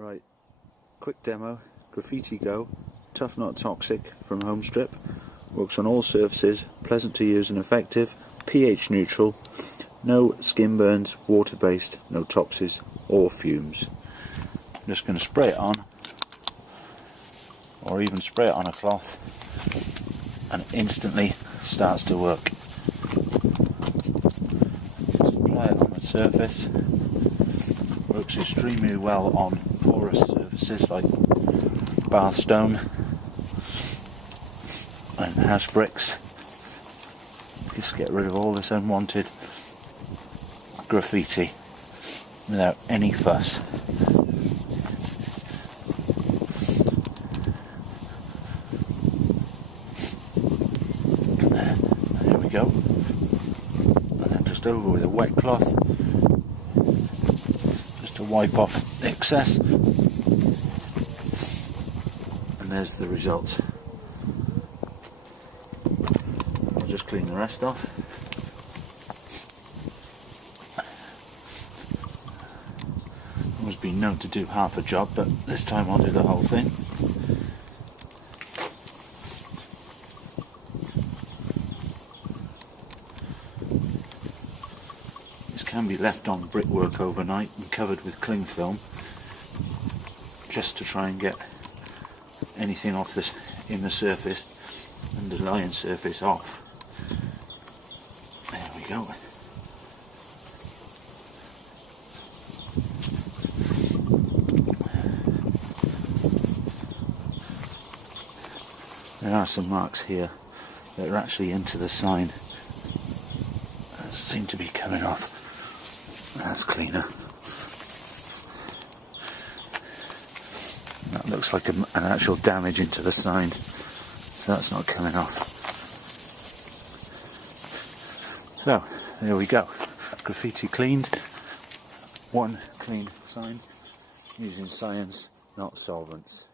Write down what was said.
Right, quick demo, Graffiti Go, tough not toxic from Home Strip, works on all surfaces, pleasant to use and effective, pH neutral, no skin burns, water based, no toxins or fumes. I'm just going to spray it on, or even spray it on a cloth, and it instantly starts to work. Just apply it on the surface. Works extremely well on porous surfaces like bath stone and house bricks. Just get rid of all this unwanted graffiti without any fuss. There we go. And then just over with a wet cloth, just to wipe off the excess. And there's the results. I'll just clean the rest off. Always been known to do half a job, but this time I'll do the whole thing. This can be left on brickwork overnight and covered with cling film, just to try and get anything off this in the surface, underlying surface off. There we go. There are some marks here that are actually into the sign that seem to be coming off. That's cleaner. That looks like an actual damage into the sign. So that's not coming off. So, there we go. Graffiti cleaned. One clean sign using science, not solvents.